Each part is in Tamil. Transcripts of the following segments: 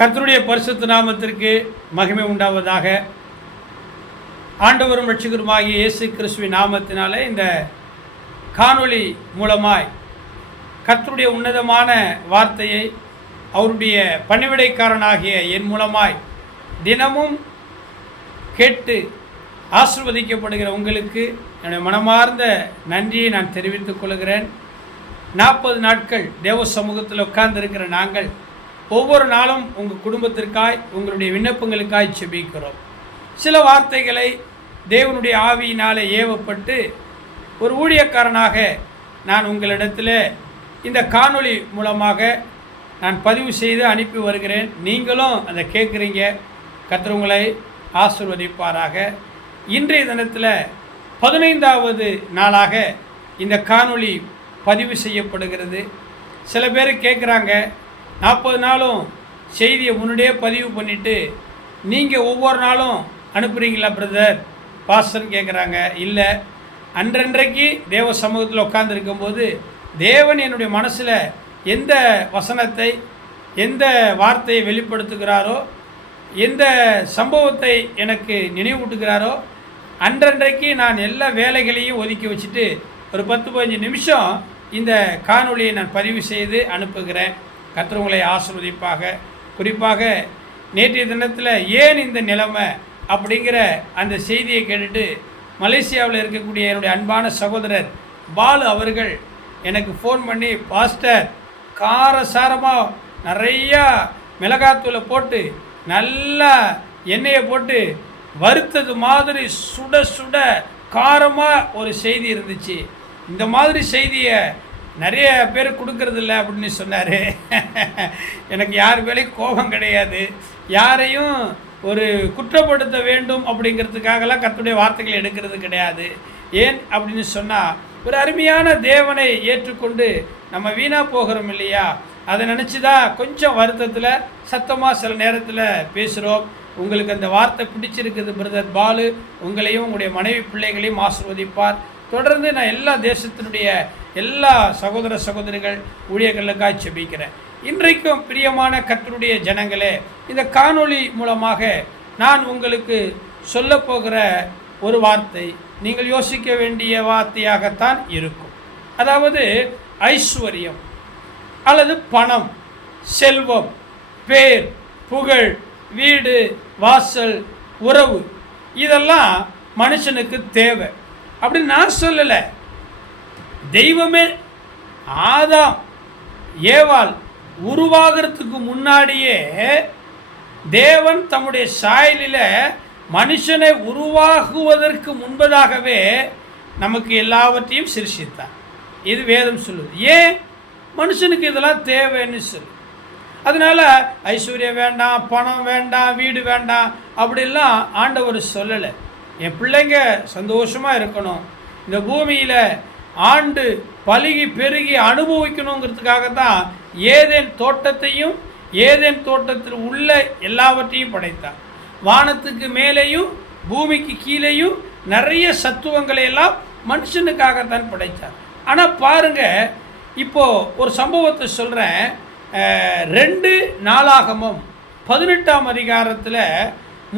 கர்த்தருடைய பரிசுத்த நாமத்திற்கு மகிமை உண்டாவதாக. ஆண்டவரும் இரட்சகருமாகிய இயேசு கிறிஸ்துவின் நாமத்தினாலே இந்த காணொளி மூலமாய் கர்த்தருடைய உன்னதமான வார்த்தையை அவருடைய பணிவிடைக்காரனாகிய என் மூலமாய் தினமும் கேட்டு ஆசீர்வதிக்கப்படுகிற உங்களுக்கு என்னுடைய மனமார்ந்த நன்றியை நான் தெரிவித்துக் கொள்கிறேன். 40 நாட்கள் தேவ சமூகத்தில் உட்கார்ந்திருக்கிற நாங்கள் ஒவ்வொரு நாளும் உங்கள் குடும்பத்திற்காய் உங்களுடைய விண்ணப்பங்களுக்காய் செபிக்கிறோம். சில வார்த்தைகளை தேவனுடைய ஆவியினாலே ஏவப்பட்டு ஒரு ஊழியக்காரனாக நான் உங்களிடத்தில் இந்த காணொளி மூலமாக நான் பதிவு செய்து அனுப்பி வருகிறேன். நீங்களும் அதை கேட்குறீங்க. கர்த்தர் உங்களை ஆசீர்வதிப்பாராக. இன்றைய தினத்தில் 15வது நாளாக இந்த காணொளி பதிவு செய்யப்படுகிறது. சில பேர் கேட்குறாங்க, 40 நாளும் செய்தியை முன்னாடியே பதிவு பண்ணிவிட்டு நீங்கள் ஒவ்வொரு நாளும் அனுப்புகிறீங்களா பிரதர் பாஸ்டர்னு கேட்குறாங்க. இல்லை, அன்றன்றைக்கு தேவ சமூகத்தில் உட்கார்ந்துருக்கும்போது தேவன் என்னுடைய மனசில் எந்த வசனத்தை எந்த வார்த்தையை வெளிப்படுத்துகிறாரோ, எந்த சம்பவத்தை எனக்கு நினைவூட்டுகிறாரோ, அன்றன்றைக்கு நான் எல்லா வேலைகளையும் ஒதுக்கி வச்சுட்டு ஒரு 10-15 நிமிஷம் இந்த காணொளியை நான் பதிவு செய்து அனுப்புகிறேன். கர்த்தர் உங்களை ஆசீர்வதிப்பாக. குறிப்பாக நேற்றைய தினத்தில் ஏன் இந்த நிலைமை அப்படிங்கிற அந்த செய்தியை கேட்டுட்டு மலேசியாவில் இருக்கக்கூடிய என்னுடைய அன்பான சகோதரர் பாலு அவர்கள் எனக்கு ஃபோன் பண்ணி, பாஸ்டர் காரசாரமாக நிறையா மிளகாத்தூளை போட்டு நல்லா எண்ணெயை போட்டு வறுத்தது மாதிரி சுட சுட காரமாக ஒரு செய்தி இருந்துச்சு. இந்த மாதிரி செய்தியை நிறைய பேர் கொடுக்கறதில்ல அப்படின்னு சொன்னார். எனக்கு யார் மேலேயும் கோபம் கிடையாது. யாரையும் ஒரு குற்றப்படுத்த வேண்டும் அப்படிங்கிறதுக்காகலாம் கர்த்தருடைய வார்த்தைகளை எடுக்கிறது கிடையாது. ஏன் அப்படின்னு சொன்னால், ஒரு அருமையான தேவனை ஏற்றுக்கொண்டு நம்ம வீணாக போகிறோம் இல்லையா, அதை நினச்சி தான் கொஞ்சம் வருத்தத்தில் சத்தமாக சில நேரத்தில் பேசுகிறோம். உங்களுக்கு அந்த வார்த்தை பிடிச்சிருக்குது பிரதர் பாலு, உங்களையும் உங்களுடைய மனைவி பிள்ளைகளையும் ஆசீர்வதிப்பார். தொடர்ந்து நான் எல்லா தேசத்தினுடைய எல்லா சகோதர சகோதரிகள் ஊழியர்களுக்காக செபிக்கிறேன். இன்றைக்கும் பிரியமான கர்த்தருடைய ஜனங்களே, இந்த காணொளி மூலமாக நான் உங்களுக்கு சொல்ல போகிற ஒரு வார்த்தை நீங்கள் யோசிக்க வேண்டிய வார்த்தையாகத்தான் இருக்கும். அதாவது ஐஸ்வர்யம் அல்லது பணம், செல்வம், பேர், புகழ், வீடு, வாசல், உறவு, இதெல்லாம் மனுஷனுக்கு தேவை அப்படின்னு நான் சொல்லலை. தெய்வமே ஆதாம் ஏவாள் உருவாகிறதுக்கு முன்னாடியே தேவன் தம்முடைய சாயலில் மனுஷனை உருவாகுவதற்கு முன்பதாகவே நமக்கு எல்லாவற்றையும் சிருஷ்டித்தார். இது வேதம் சொல்லுது. ஏன் மனுஷனுக்கு இதெல்லாம் தேவைன்னு சொல்லு. அதனால் ஐஸ்வர்யம் வேண்டாம், பணம் வேண்டாம், வீடு வேண்டாம் அப்படிலாம் ஆண்டவர் சொல்லலை. என் பிள்ளைங்க சந்தோஷமாக இருக்கணும், இந்த பூமியில் ஆண்டு பலுகி பெருகி அனுபவிக்கணுங்கிறதுக்காக தான் ஏதேன் தோட்டத்தையும் ஏதேன் தோட்டத்தில் உள்ள எல்லாவற்றையும் படைத்தார். வானத்துக்கு மேலேயும் பூமிக்கு கீழேயும் நிறைய சத்துவங்களை எல்லாம் மனுஷனுக்காகத்தான் படைத்தார். ஆனால் பாருங்கள், இப்போது ஒரு சம்பவத்தை சொல்கிறேன். 2 நாளாகமம் 18ஆம் அதிகாரத்தில்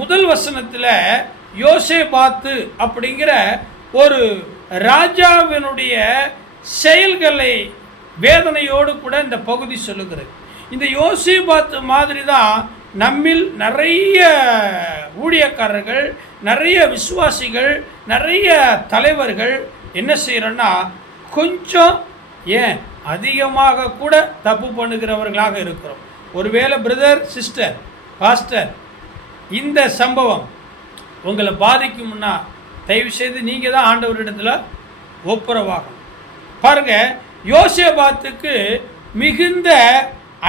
முதல் வசனத்தில் யோசேபாத்து அப்படிங்கிற ஒரு ராஜாவினுடைய செயல்களை வேதனையோடு கூட இந்த பகுதி சொல்லுகிறது. இந்த யோசேபாத்து மாதிரி தான் நம்மில் நிறைய ஊழியக்காரர்கள், நிறைய விசுவாசிகள், நிறைய தலைவர்கள் என்ன செய்கிறோன்னா, கொஞ்சம் ஏன் அதிகமாக கூட தப்பு பண்ணுகிறவர்களாக இருக்கிறோம். ஒருவேளை பிரதர், சிஸ்டர், பாஸ்டர், இந்த சம்பவம் உங்களை பாதிக்கும்னா தயவுசெய்து நீங்கள் தான் ஆண்டவரிடத்தில் ஒப்புரவாகணும். பாருங்கள், யோசேபாத்துக்கு மிகுந்த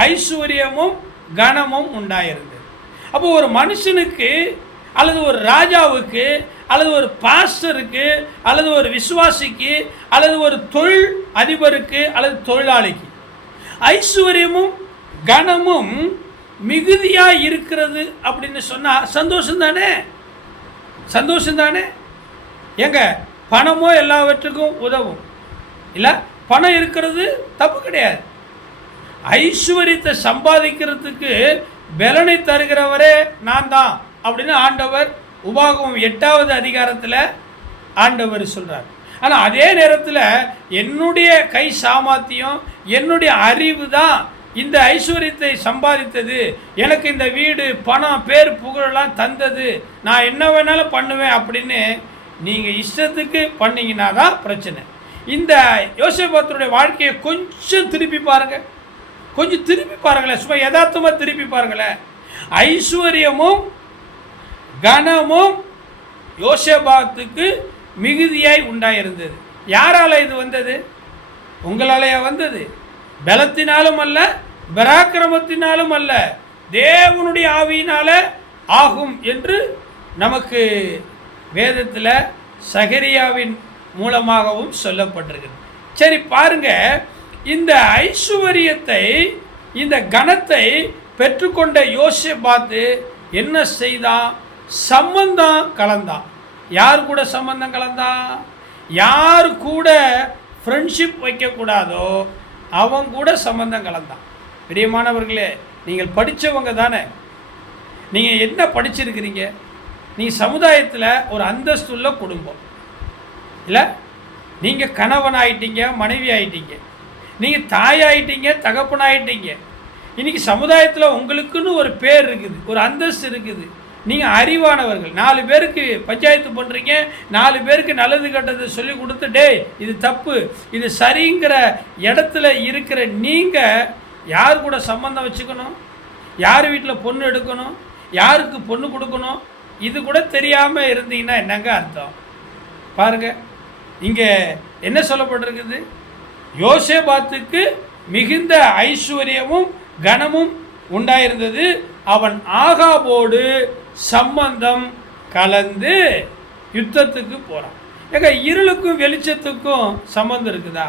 ஐஸ்வர்யமும் கனமும் உண்டாயிருந்தது. அப்போ ஒரு மனுஷனுக்கு அல்லது ஒரு ராஜாவுக்கு அல்லது ஒரு பாஸ்டருக்கு அல்லது ஒரு விசுவாசிக்கு அல்லது ஒரு தொழில் அதிபருக்கு அல்லது தொழிலாளிக்கு ஐஸ்வர்யமும் கனமும் மிகுதியாக இருக்கிறது அப்படின்னு சொன்னால் சந்தோஷம்தானே? சந்தோஷம்தானே? எங்க பணமோ எல்லாவற்றுக்கும் உதவும் இல்லை, பணம் இருக்கிறது தப்பு கிடையாது. ஐஸ்வர்யத்தை சம்பாதிக்கிறதுக்கு பலனை தருகிறவரே நான் தான் அப்படின்னு ஆண்டவர் உபாகமம் 8வது அதிகாரத்தில் ஆண்டவர் சொல்கிறார். ஆனால் அதே நேரத்தில் என்னுடைய கை சாமர்த்தியம், என்னுடைய அறிவு தான் இந்த ஐஸ்வர்யத்தை சம்பாதித்தது, எனக்கு இந்த வீடு, பணம், பேர், புகழெல்லாம் தந்தது, நான் என்ன வேணாலும் பண்ணுவேன் அப்படின்னு நீங்கள் இஷ்டத்துக்கு பண்ணிங்கன்னா தான் பிரச்சனை. இந்த யோசேபாத்துடைய வாழ்க்கையை கொஞ்சம் திருப்பி பாருங்கள், கொஞ்சம் திருப்பி பாருங்களேன், சும்மா யதார்த்தமாக திருப்பி பாருங்களேன். ஐஸ்வர்யமும் கனமும் யோசேபாத்துக்கு மிகுதியாய் உண்டாயிருந்தது. யாரால் இது வந்தது? உங்களாலேயே வந்தது. பலத்தினாலும் அல்ல, பராக்கிரமத்தினாலும் அல்ல, தேவனுடைய ஆவியினால ஆகும் என்று நமக்கு வேதத்தில் சகரியாவின் மூலமாகவும் சொல்லப்பட்டிருக்கிறது. சரி பாருங்க, இந்த ஐஸ்வர்யத்தை, இந்த கனத்தை பெற்றுக்கொண்ட யோசேபாத்து என்ன செய்தான்? சம்பந்தம் கலந்தான். யார் கூட சம்பந்தம் கலந்தான்? யார் கூட ஃப்ரெண்ட்ஷிப் வைக்கக்கூடாதோ அவன் கூட சம்பந்தம் கலந்தான். பிரியமானவர்களே, நீங்கள் படித்தவங்க தானே, நீங்கள் என்ன படிச்சிருக்கிறீங்க? நீங்கள் சமுதாயத்தில் ஒரு அந்தஸ்துள்ள குடும்பம் இல்லை, நீங்கள் கணவன் ஆகிட்டீங்க, மனைவி ஆகிட்டீங்க, நீங்கள் தாயாயிட்டீங்க, தகப்பனாயிட்டீங்க. இன்றைக்கி சமுதாயத்தில் உங்களுக்குன்னு ஒரு பேர் இருக்குது, ஒரு அந்தஸ்து இருக்குது. நீங்கள் அறிவானவர்கள், 4 பேருக்கு பஞ்சாயத்து பண்ணுறீங்க, 4 பேருக்கு நல்லது கெட்டது சொல்லி கொடுத்துட்டே இது தப்பு இது சரிங்கிற இடத்துல இருக்கிற நீங்கள் யார் கூட சம்பந்தம் வச்சுக்கணும், யார் வீட்டில் பொண்ணு எடுக்கணும், யாருக்கு பொண்ணு கொடுக்கணும், இது கூட தெரியாமல் இருந்தீங்கன்னா என்னங்க அர்த்தம்? பாருங்கள், இங்கே என்ன சொல்லப்பட்டிருக்குது? யோசேபாத்துக்கு மிகுந்த ஐஸ்வர்யமும் கனமும் உண்டாயிருந்தது, அவன் ஆகாபோடு சம்பந்தம் கலந்து யுத்தத்துக்கு போகிறான். ஏங்க, இருளுக்கும் வெளிச்சத்துக்கும் சம்பந்தம் இருக்குதா?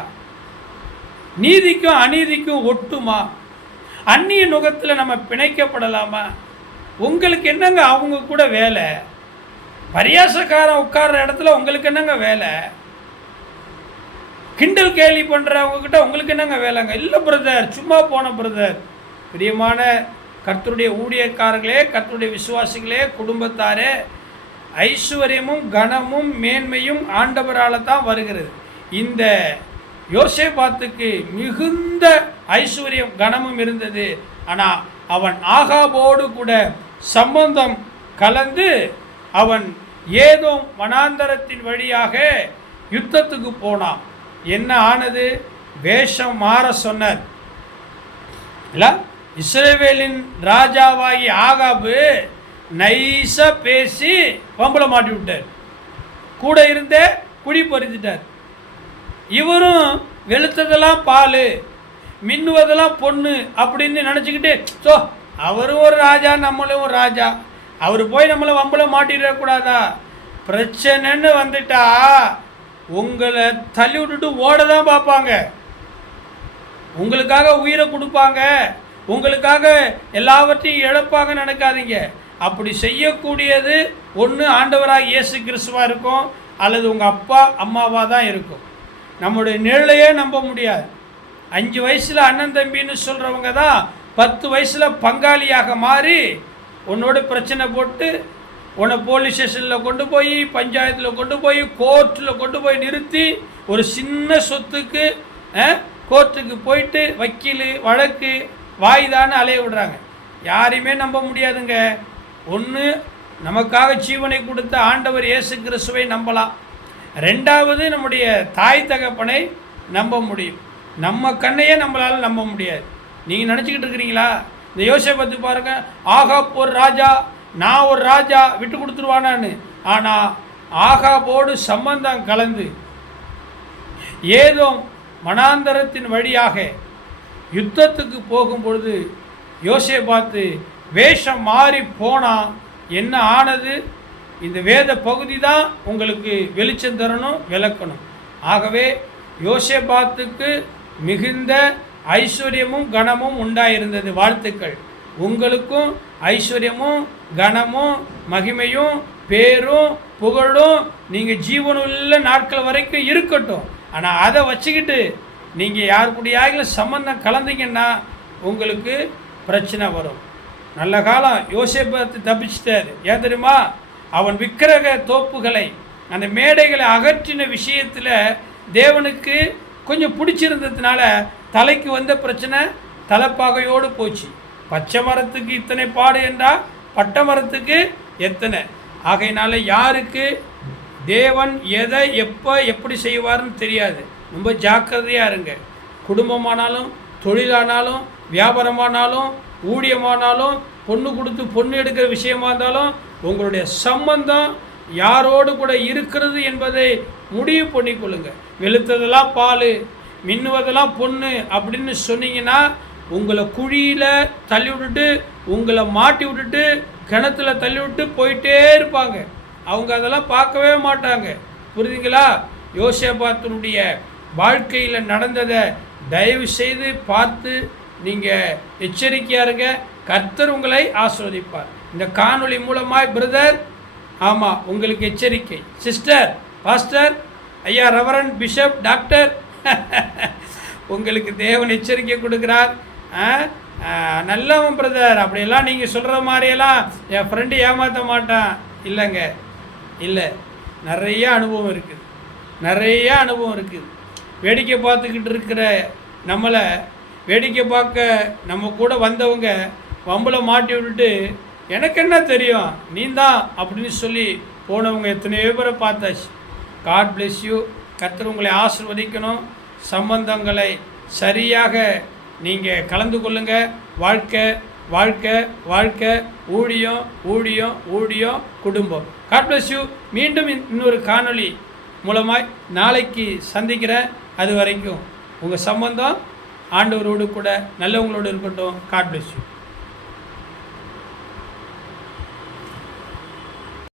நீதிக்கும் அநீதிக்கும் ஒட்டுமா? அந்நிய நுகத்தில் நம்ம பிணைக்கப்படலாமா? உங்களுக்கு என்னங்க அவங்க கூட வேலை? பரியாசக்காரன் உட்கார்ற இடத்துல உங்களுக்கு என்னங்க வேலை? கிண்டல் கேலி பண்ணுறவங்கக்கிட்ட உங்களுக்கு என்னங்க வேலைங்க? இல்லை பிரதர், சும்மா போன பிரதர். பிரியமான கர்த்தருடைய ஊழியக்காரர்களே, கர்த்தருடைய விசுவாசிகளே, குடும்பத்தாரே, ஐஸ்வர்யமும் கனமும் மேன்மையும் ஆண்டவரால் தான் வருகிறது. இந்த யோசேபாத்துக்கு மிகுந்த ஐஸ்வர்யம் கனமும் இருந்தது. ஆனால் அவன் ஆகாபோடு கூட சம்பந்தம் கலந்து அவன் ஏதோ வனாந்தரத்தின் வழியாக யுத்தத்துக்கு போனான். என்ன ஆனது? வேஷம் மாற சொன்னார் இல்லை? இஸ்ரவேலின் ராஜாவாகி ஆகாபு நைஸாக பேசி வம்பள மாட்டி விட்டார். கூட இருந்தே குடி பறித்துட்டார். இவரும் வெளுத்ததெல்லாம் பால், மின்னுவதெல்லாம் பொண்ணு அப்படின்னு நினச்சிக்கிட்டு, ஸோ அவரும் ஒரு ராஜா, நம்மளும் ஒரு ராஜா, அவர் போய் நம்மளை வம்பள மாட்டிடக்கூடாதா? பிரச்சனைன்னு வந்துட்டா உங்களை தள்ளி விட்டுட்டு ஓட தான் பார்ப்பாங்க. உங்களுக்காக உயிரை கொடுப்பாங்க, உங்களுக்காக எல்லாவற்றையும் இழப்பாங்கன்னு நினைக்காதீங்க. அப்படி செய்யக்கூடியது ஒன்று ஆண்டவராக இயேசு கிறிஸ்துவாக இருக்கும், அல்லது உங்கள் அப்பா அம்மாவாக தான் இருக்கும். நம்முடைய நிழலையே நம்ப முடியாது. 5 வயசில் அண்ணன் தம்பின்னு சொல்கிறவங்க தான் 10 வயசில் பங்காளியாக மாறி உன்னோட பிரச்சனை போட்டு உன்னை போலீஸ் ஸ்டேஷனில் கொண்டு போய், பஞ்சாயத்தில் கொண்டு போய், கோர்ட்டில் கொண்டு போய் நிறுத்தி, ஒரு சின்ன சொத்துக்கு கோர்ட்டுக்கு போயிட்டு வக்கீல் வழக்கு வாய்தான்னு அலைய விடுறாங்க. யாரையுமே நம்ப முடியாதுங்க. ஒன்று நமக்காக ஜீவனை கொடுத்த ஆண்டவர் இயேசு கிறிஸ்துவை நம்பலாம். 2வது நம்முடைய தாய் தகப்பனை நம்ப முடியும். நம்ம கண்ணையே நம்மளால் நம்ப முடியாது. நீங்கள் நினச்சிக்கிட்டு இருக்கிறீங்களா? இந்த யோசேபாத்து பாருங்கள், ஆகாப் ஒரு ராஜா, நான் ஒரு ராஜா, விட்டு கொடுத்துருவானான்னு. ஆனால் ஆகாபோடு சம்பந்தம் கலந்து ஏதோ மனாந்தரத்தின் வழியாக யுத்தத்துக்கு போகும்பொழுது யோசேபாத்து வேஷம் மாறி போனால் என்ன ஆனது? இந்த வேத பகுதி தான் உங்களுக்கு வெளிச்சம் தரணும், விளக்கணும். ஆகவே யோசேபாத்துக்கு மிகுந்த ஐஸ்வர்யமும் கனமும் உண்டாயிருந்தது. வாழ்த்துக்கள். உங்களுக்கும் ஐஸ்வர்யமும் கனமும் மகிமையும் பேரும் புகழும் நீங்கள் ஜீவனுள்ள நாட்கள் வரைக்கும் இருக்கட்டும். ஆனால் அதை வச்சுக்கிட்டு நீங்கள் யார் கூடயாகிலும் சம்பந்தம் கலந்தீங்கன்னா உங்களுக்கு பிரச்சனை வரும். நல்ல காலம் யோசேப்பு தப்பிச்சிட்டார். ஏன் தெரியுமா? அவன் விக்கிரக தோப்புகளை அந்த மேடைகளை அகற்றின விஷயத்தில் தேவனுக்கு கொஞ்சம் பிடிச்சிருந்ததுனால தலைக்கு வந்த பிரச்சனை தலைப்பாகையோடு போச்சு. பச்சை மரத்துக்கு இத்தனை பாடு என்றால் பட்டை மரத்துக்கு எத்தனை. ஆகையினால யாருக்கு தேவன் எதை எப்போ எப்படி செய்வார்னு தெரியாது. ரொம்ப ஜாக்கிரதையாக இருங்க. குடும்பமானாலும், தொழிலானாலும், வியாபாரமானாலும், ஊழியமானாலும், பொண்ணு கொடுத்து பொண்ணு எடுக்கிற விஷயமா இருந்தாலும் உங்களுடைய சம்பந்தம் யாரோடு கூட இருக்கிறது என்பதை முடிவு பண்ணிக்கொள்ளுங்க. வெளுத்ததெல்லாம் பால், மின்னுவதெல்லாம் பொண்ணு அப்படின்னு சொன்னீங்கன்னா உங்களை குழியில் தள்ளி விட்டுட்டு, உங்களை மாட்டி விட்டுட்டு, கிணத்துல தள்ளி விட்டு போயிட்டே இருப்பாங்க. அவங்க அதெல்லாம் பார்க்கவே மாட்டாங்க. புரியுதுங்களா? யோசேபாத்தினுடைய வாழ்க்கையில் நடந்ததை தயவு செய்து பார்த்து நீங்கள் எச்சரிக்கையாக இருங்க. கர்த்தர் உங்களை ஆசீர்வதிப்பார். இந்த காணொளி மூலமாய் பிரதர், ஆமாம், உங்களுக்கு எச்சரிக்கை. சிஸ்டர், பாஸ்டர், ஐயா, ரெவரண்ட், பிஷப், டாக்டர், உங்களுக்கு தேவன் எச்சரிக்கை கொடுக்குறார். நல்லவன் பிரதர், அப்படியெல்லாம் நீங்கள் சொல்கிற மாதிரியெல்லாம் என் ஃப்ரெண்டு ஏமாற்ற மாட்டான். இல்லைங்க, இல்லை. நிறைய அனுபவம் இருக்குது, நிறைய அனுபவம் இருக்குது. வேடிக்கை பார்த்துக்கிட்டு இருக்கிற நம்மளை வேடிக்கை பார்க்க நம்ம கூட வந்தவங்க வம்பளை மாட்டி விட்டுட்டு எனக்கு என்ன தெரியும் நீ தான் அப்படின்னு சொல்லி போனவங்க எத்தனையோ பேரை பார்த்தாச்சு. God bless you. கர்த்தர் உங்களை ஆசீர்வதிக்கணும். சம்பந்தங்களை சரியாக நீங்கள் கலந்து கொள்ளுங்கள். வாழ்க்கை வாழ்க்கை வாழ்க்கை, ஊழியம் ஊழியம் ஊழியம், குடும்பம். God bless you. மீண்டும் இன்னொரு காணொளி மூலமாய் நாளைக்கு சந்திக்கிறேன். அது வரைக்கும் உங்கள் சம்பந்தம் ஆண்டவரோடு கூட நல்லவங்களோடு இருக்கட்டும். God bless you.